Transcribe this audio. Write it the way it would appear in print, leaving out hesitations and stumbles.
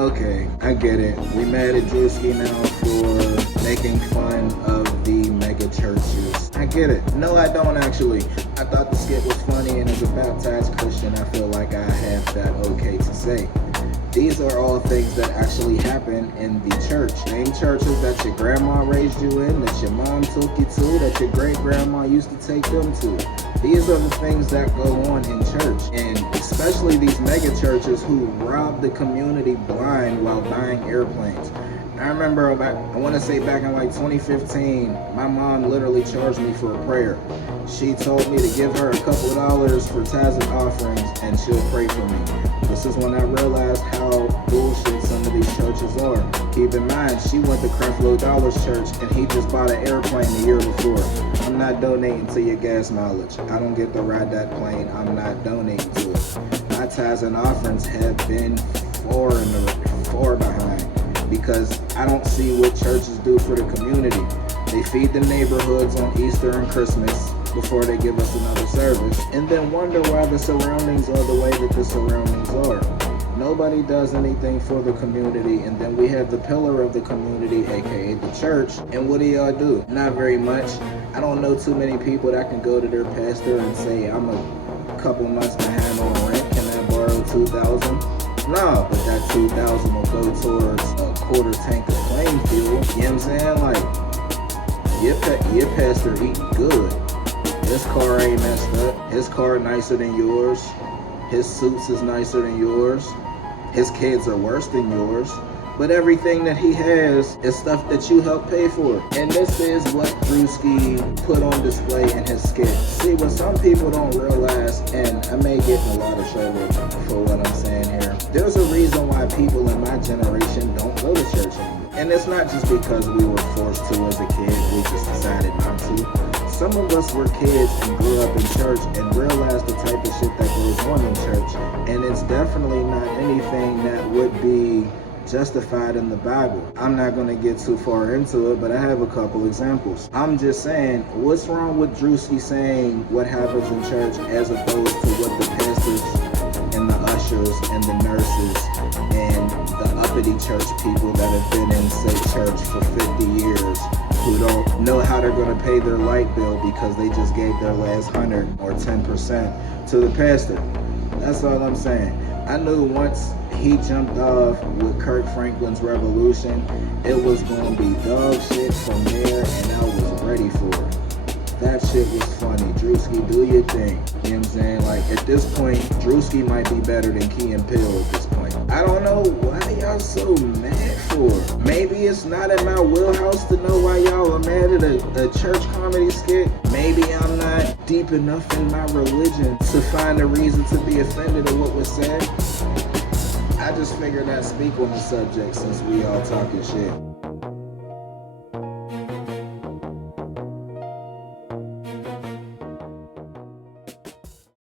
Okay, I get it. We mad at Drewski now for making fun of the mega churches. I get it. No, I don't actually. I thought the skit was funny, and as a baptized Christian, I feel like I have that okay to say. These are all things that actually happen in the church. Same churches that your grandma raised you in, that your mom took you to, that your great-grandma used to take them to. These are the things that go on in church, and especially these mega churches who rob the community blind while buying airplanes. I remember I want to say back in like 2015, my mom literally charged me for a prayer. She told me to give her a couple of dollars for tithes and offerings and she'll pray for me. This is when I realized how bullshit some of these churches are. Keep in mind, she went to Creflo Dollar's church and he just bought an airplane the year before. I'm not donating to your gas mileage. I don't get to ride that plane. I'm not donating to it. My tithes and offerings have been far behind because I don't see what churches do for the community. They feed the neighborhoods on Easter and Christmas before they give us another service, and then wonder why the surroundings are the way that the surroundings are. Nobody does anything for the community, and then we have the pillar of the community, aka the church, and what do y'all do? Not very much. I don't know too many people that can go to their pastor and say, I'm a couple months behind on rent, can I borrow $2,000? Nah, but that $2,000 will go towards a quarter tank of plane fuel. You know what I'm saying? Like, your pastor eating good. His car ain't messed up. His car nicer than yours. His suits is nicer than yours. His kids are worse than yours. But everything that he has is stuff that you help pay for. And this is what Drewski put on display in his skit. See, what some people don't realize, and I may get in a lot of trouble for what I'm saying here, there's a reason why people in my generation don't go to church anymore. And it's not just because we were forced to as a kid, we just decided not to. Some of us were kids and grew up in church and realized the type of shit that goes on in church. And it's definitely not anything that would be justified in the Bible. I'm not going to get too far into it, but I have a couple examples. I'm just saying, what's wrong with Drewski saying what happens in church as opposed to what the pastors and the ushers and the nurses and the uppity church people that have been in, say, church for 50 years who don't know how they're going to pay their light bill because they just gave their last 100 or 10% to the pastor. That's all I'm saying. I knew once he jumped off with Kirk Franklin's Revolution, it was going to be dog shit from there, and I was ready for it. That shit was funny. Drewski, do your thing. You know what I'm saying? Like, at this point, Drewski might be better than Key and Peele at this point. I don't know why y'all so mad for. Maybe it's not in my wheelhouse to know why y'all are mad at a church comedy skit. Maybe I'm not deep enough in my religion to find a reason to be offended at what was said. I just figured I'd speak on the subject since we all talking shit.